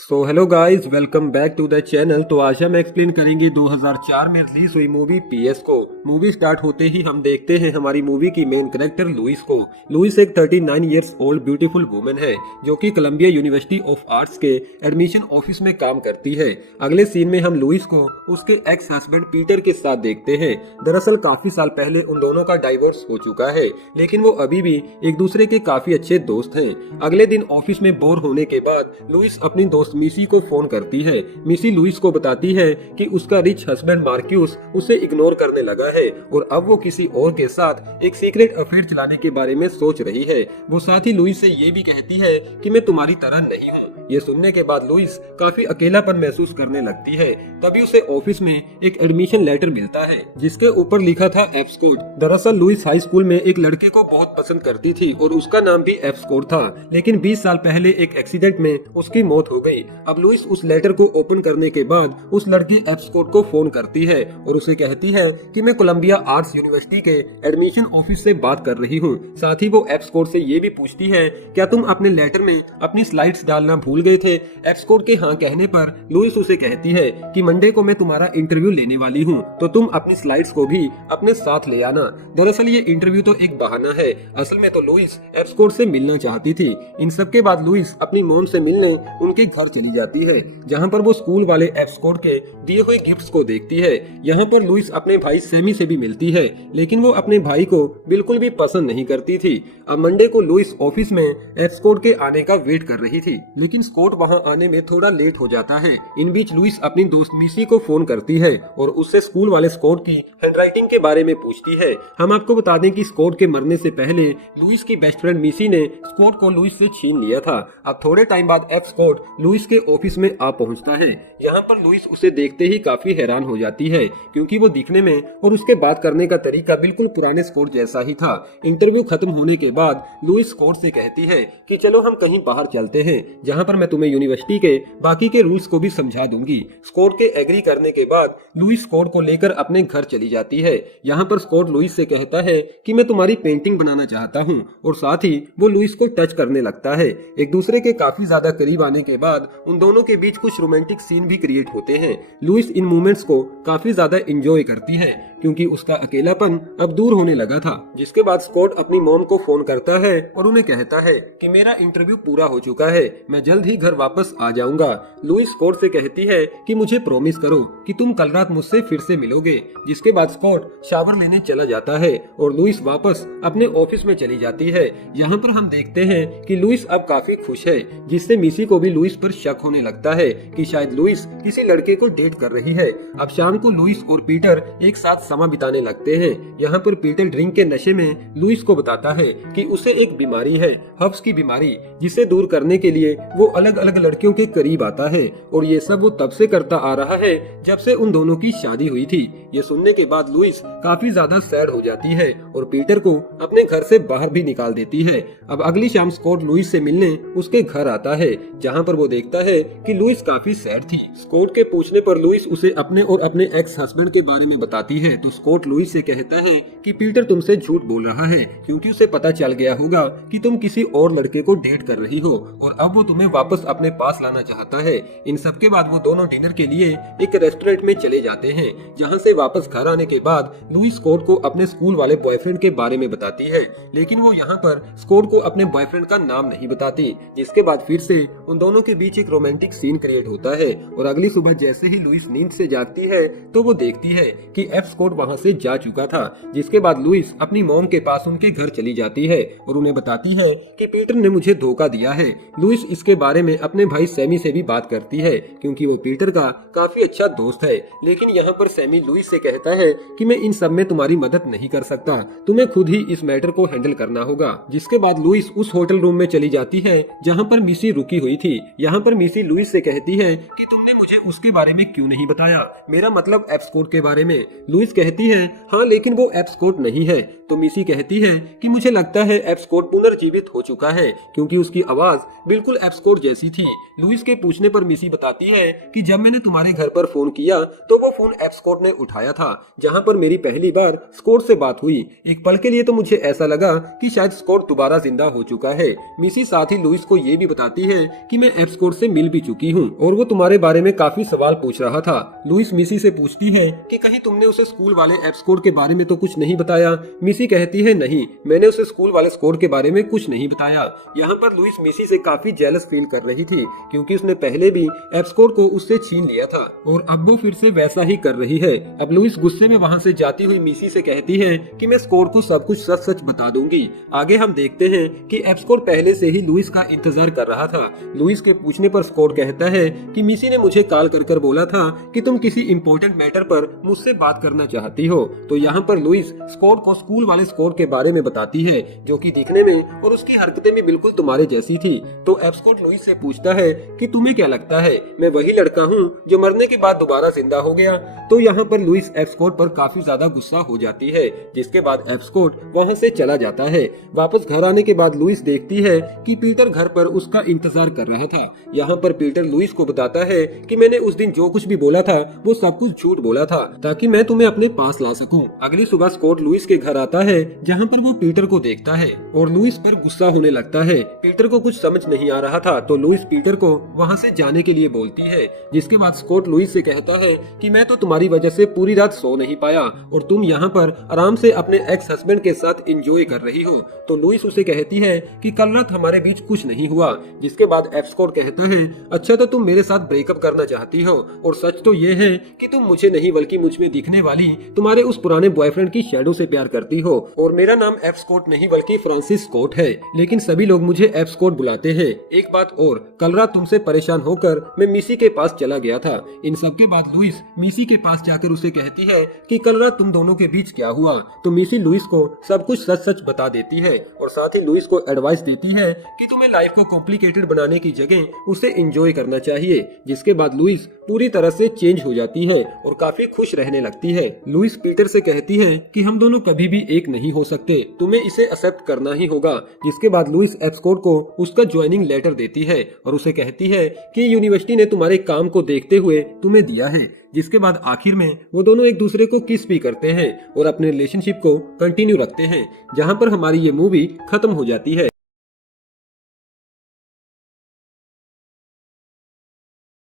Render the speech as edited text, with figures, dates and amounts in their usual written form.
Hello guys, welcome back to the channel. तो आज हम एक्सप्लेन करेंगे 2004 में रिलीज हुई movie P S. Movie start होते ही हम देखते हैं हमारी मूवी की मेन कैरेक्टर लुइस को। लुइस एक 39 इयर्स ओल्ड ब्यूटीफुल वुमेन है जो कि कोलंबिया यूनिवर्सिटी ऑफ आर्ट्स के एडमिशन ऑफिस में काम करती है। अगले सीन में हम लुइस को उसके एक्स हस्बैंड पीटर के साथ देखते हैं। दरअसल काफी साल पहले उन दोनों का डाइवोर्स हो चुका है, लेकिन वो अभी भी एक दूसरे के काफी अच्छे दोस्त हैं। अगले दिन ऑफिस में बोर होने के बाद लुइस अपनी दोस्त मिसी को फोन करती है। मिसी लुइस को बताती है कि उसका रिच हस्बैंड मार्क्यूस उसे इग्नोर करने लगा है और अब वो किसी और के साथ एक सीक्रेट अफेयर चलाने के बारे में सोच रही है। वो साथ ही लुइस से ये भी कहती है कि मैं तुम्हारी तरह नहीं हूँ। ये सुनने के बाद लुइस काफी अकेलापन महसूस करने लगती है। तभी उसे ऑफिस में एक एडमिशन लेटर मिलता है जिसके ऊपर लिखा था एप्सकोड। दरअसल लुइस हाई स्कूल में एक लड़के को बहुत पसंद करती थी और उसका नाम भी एप्सकोड था, लेकिन 20 साल पहले एक एक्सीडेंट में उसकी मौत हो गई। अब लुइस उस लेटर को ओपन करने के बाद उस लड़के एप्सकोड को फोन करती है और उसे कहती है कि मैं कोलंबिया आर्ट्स यूनिवर्सिटी के एडमिशन ऑफिस से बात कर रही हूँ। साथ ही वो एप्सकोड से ये भी पूछती है क्या तुम अपने लेटर में अपनी स्लाइड्स डालना भूल गए थे। एप्सकोड के हाँ कहने पर लुइस उसे कहती है कि मंडे को मैं तुम्हारा इंटरव्यू लेने वाली हूँ, तो तुम अपनी स्लाइड्स को भी अपने साथ ले आना। दरअसल ये इंटरव्यू तो एक बहाना है, असल में तो लुइस एप्सकोड से मिलना चाहती थी। इन सब के बाद लुइस अपनी मॉम से मिलने उनके घर चली जाती है, जहाँ पर वो स्कूल वाले एप्सकोड के दिए हुए गिफ्ट्स को देखती है। यहाँ पर लुइस अपने भाई सैमी से भी मिलती है, लेकिन वो अपने भाई को बिल्कुल भी पसंद नहीं करती थी। अब मंडे को लुइस ऑफिस में एप्सकोड के आने का वेट कर रही थी, लेकिन स्कॉट वहाँ आने में थोड़ा लेट हो जाता है। इन बीच लुइस अपनी दोस्त मिसी को फोन करती है और उससे स्कूल वाले स्कॉट की हैंडराइटिंग के बारे में पूछती है। हम आपको बता दें कि स्कॉट के मरने से पहले लुइस की बेस्ट फ्रेंड मिसी ने स्कॉट को लुइस से छीन लिया था। अब थोड़े टाइम बाद स्कॉट लुइस के ऑफिस में आ पहुंचता है। यहाँ पर लुइस उसे देखते ही काफी हैरान हो जाती है, क्योंकि वो दिखने में और उसके बात करने का तरीका बिल्कुल पुराने स्कॉट जैसा ही था। इंटरव्यू खत्म होने के बाद लुइस स्कॉट से कहती है कि चलो हम कहीं बाहर चलते हैं, जहाँ पर मैं तुम्हें यूनिवर्सिटी के बाकी के रूल्स को भी समझा दूंगी। स्कॉट के एग्री करने के बाद लुइस स्कॉट को लेकर अपने घर चली जाती है। यहाँ पर स्कॉट लुइस से कहता है कि मैं तुम्हारी पेंटिंग बनाना चाहता हूँ, और साथ ही वो लुइस को टच करने लगता है। एक दूसरे के काफी ज्यादा करीब आने के बाद उन दोनों के बीच कुछ रोमांटिक सीन भी क्रिएट होते हैं। लुइस इन मोमेंट्स को काफी ज्यादा एंजॉय करती है, क्योंकि उसका अकेलापन अब दूर होने लगा था। जिसके बाद स्कॉट अपनी मॉम को फोन करता है और उन्हें कहता है कि मेरा इंटरव्यू पूरा हो चुका है, मैं जल्द ही घर वापस आ जाऊंगा। लुइस स्कॉट से कहती है कि मुझे प्रॉमिस करो कि तुम कल रात मुझसे फिर से मिलोगे। जिसके बाद स्कॉट शावर लेने चला जाता है और लुइस वापस अपने ऑफिस में चली जाती है। यहाँ पर हम देखते हैं कि लुइस अब काफी खुश है, जिससे मिसी को भी लुइस पर शक होने लगता है कि शायद लुइस किसी लड़के को डेट कर रही है। अब शाम को लुइस और पीटर एक साथ समय बिताने लगते हैं। यहाँ पर पीटर ड्रिंक के नशे में लुइस को बताता है कि उसे एक बीमारी है, हब्स की बीमारी, जिसे दूर करने के लिए वो अलग अलग लड़कियों के करीब आता है, और ये सब वो तब से करता आ रहा है जब से उन दोनों की शादी हुई थी। ये सुनने के बाद लुइस काफी ज्यादा सैड हो जाती है और पीटर को अपने घर से बाहर भी निकाल देती है। अब अगली शाम स्कॉट लुइस से मिलने उसके घर आता है, जहाँ पर वो देखता है कि लुइस काफी सैड थी। स्कॉट के पूछने पर लुइस उसे अपने और अपने एक्स हस्बैंड के बारे में बताती है, तो स्कॉट लुइस से कहता है कि पीटर तुमसे झूठ बोल रहा है, क्योंकि उसे पता चल गया होगा कि तुम किसी और लड़के को डेट कर रही हो, और अब वो तुम्हें वापस अपने पास लाना चाहता है। इन सब के बाद वो दोनों डिनर के लिए एक रेस्टोरेंट में चले जाते हैं, जहाँ से वापस घर आने के बाद लुइस स्कॉट को अपने स्कूल वाले बॉयफ्रेंड के बारे में बताती है, लेकिन वो यहाँ पर स्कॉट को अपने बॉयफ्रेंड का नाम नहीं बताती। जिसके बाद फिर से उन दोनों के बीच एक रोमांटिक सीन क्रिएट होता है, और अगली सुबह जैसे ही लुइस नींद से जागती है तो वो देखती है कि स्कॉट वहाँ से जा चुका था। जिसके बाद लुइस अपनी मॉम के पास उनके घर चली जाती है और उन्हें बताती है कि पीटर ने मुझे धोखा दिया है। लुइस इसके बारे में अपने भाई सैमी से भी बात करती है, क्योंकि वो पीटर का काफी अच्छा दोस्त है। लेकिन यहाँ पर सैमी लुइस से कहता है कि मैं इन सब में तुम्हारी मदद नहीं कर सकता, तुम्हें खुद ही इस मैटर को हैंडल करना होगा। जिसके बाद लुइस उस होटल रूम में चली जाती है जहाँ पर मिसी रुकी हुई थी। यहाँ पर मिसी लुइस से कहती है कि तुमने मुझे उसके बारे में क्यों नहीं बताया, मेरा मतलब एप्सकोड के बारे में। लुइस कहती है हाँ, लेकिन वो एप्सकोड नहीं है। तो मिसी कहती है कि मुझे लगता है एप्सकोड पुनर्जीवित हो चुका है, क्योंकि उसकी आवाज बिल्कुल एप्सकोड जैसी थी। लुइस के पूछने पर मिसी बताती है कि जब मैंने तुम्हारे घर पर फोन किया तो वो फोन एप्सकोड ने उठाया था, जहाँ पर मेरी पहली बार स्कॉट से बात हुई। एक पल के लिए तो मुझे ऐसा लगा कि शायद स्कॉट दोबारा जिंदा हो चुका है। मिसी साथ ही लुइस को ये भी बताती है कि मैं एप्सकोड स्कोट से मिल भी चुकी हूँ और वो तुम्हारे बारे में काफी सवाल पूछ रहा था। लुइस मिसी से पूछती है कि कहीं तुमने उसे स्कूल वाले एप्सकोड के बारे में तो कुछ नहीं बताया। मिसी कहती है नहीं, मैंने उसे स्कूल वाले स्कोड के बारे में कुछ नहीं बताया। यहाँ पर लुइस मिसी से काफी जेलस फील कर रही थी क्योंकि उसने पहले भी एप्सकोड को उससे छीन लिया था और अब वो फिर से वैसा ही कर रही है। अब लुइस गुस्से में वहाँ से जाती हुई मिसी से कहती है कि मैं स्कोड को सब कुछ सच सच बता दूंगी। आगे हम देखते हैं कि एप्सकोड पहले से ही लुइस का इंतजार कर रहा था। लुइस के पूछने पर स्कोड कहता है कि मिसी ने मुझे कॉल कर बोला था कि तुम किसी इम्पोर्टेंट मैटर पर मुझसे बात करना चाहती हो। तो यहाँ पर लुइस स्कोड को स्कूल वाले स्कोड के बारे में बताती है जो कि दिखने में और उसकी हरकतें भी बिल्कुल तुम्हारे जैसी थी। तो एप्सकोड लुइस से पूछता है कि तुम्हें क्या लगता है मैं वही लड़का हूँ जो मरने के बाद दोबारा जिंदा हो गया। तो यहाँ पर लुइस एप्सकोड पर काफी ज्यादा गुस्सा हो जाती है, जिसके बाद एप्सकोड वहाँ से चला जाता है। वापस घर आने के बाद लुइस देखती है कि पीटर घर पर उसका इंतजार कर रहा था। यहाँ पर पीटर लुइस को बताता है कि मैंने उस दिन जो कुछ भी बोला था वो सब कुछ झूठ बोला था ताकि मैं तुम्हें अपने पास ला सकूं। अगली सुबह स्कॉट लुइस के घर आता है जहाँ पर वो पीटर को देखता है और लुइस पर गुस्सा होने लगता है। पीटर को कुछ समझ नहीं आ रहा था तो लुइस पीटर को वहाँ से जाने के लिए बोलती है, जिसके बाद स्कॉट लुइस से कहता है कि मैं तो तुम्हारी वजह से पूरी रात सो नहीं पाया और तुम यहाँ पर आराम से अपने एक्स हस्बैंड के साथ एंजॉय कर रही हो। तो लुइस उसे कहती है कि कल रात हमारे बीच कुछ नहीं हुआ, जिसके बाद एप्सकोड कहता है अच्छा तो तुम मेरे साथ ब्रेकअप करना चाहती हो और सच तो ये है कि तुम मुझे नहीं बल्कि मुझ में दिखने वाली तुम्हारे उस पुराने बॉयफ्रेंड की शैडो से प्यार करती हो और मेरा नाम एप्सकोड नहीं बल्कि फ्रांसिस स्कॉट है, लेकिन सभी लोग मुझे एप्सकोड बुलाते हैं। एक बात और, कल रात तुमसे परेशान होकर मैं मिसी के पास चला गया था। इन सब के बाद लुइस मिसी के पास जाकर उसे कहती है कि कल रात तुम दोनों के बीच क्या हुआ। तो मिसी लुइस को सब कुछ सच सच बता देती है और साथ ही लुइस को एडवाइस देती है कि तुम्हें लाइफ को कॉम्प्लिकेटेड बनाने की जगह उसे एंजॉय करना चाहिए। जिसके बाद लुइस पूरी तरह से चेंज हो जाती है और काफी खुश रहने लगती है। लुइस पीटर से कहती है कि हम दोनों कभी भी एक नहीं हो सकते, तुम्हें इसे एक्सेप्ट करना ही होगा। जिसके बाद लुइस एप्सकोड को उसका ज्वाइनिंग लेटर देती है और उसे कहती है कि यूनिवर्सिटी ने तुम्हारे काम को देखते हुए तुम्हें दिया है। जिसके बाद आखिर में वो दोनों एक दूसरे को किस भी करते हैं और अपने रिलेशनशिप को कंटिन्यू रखते हैं, जहां पर हमारी ये मूवी खत्म हो जाती है।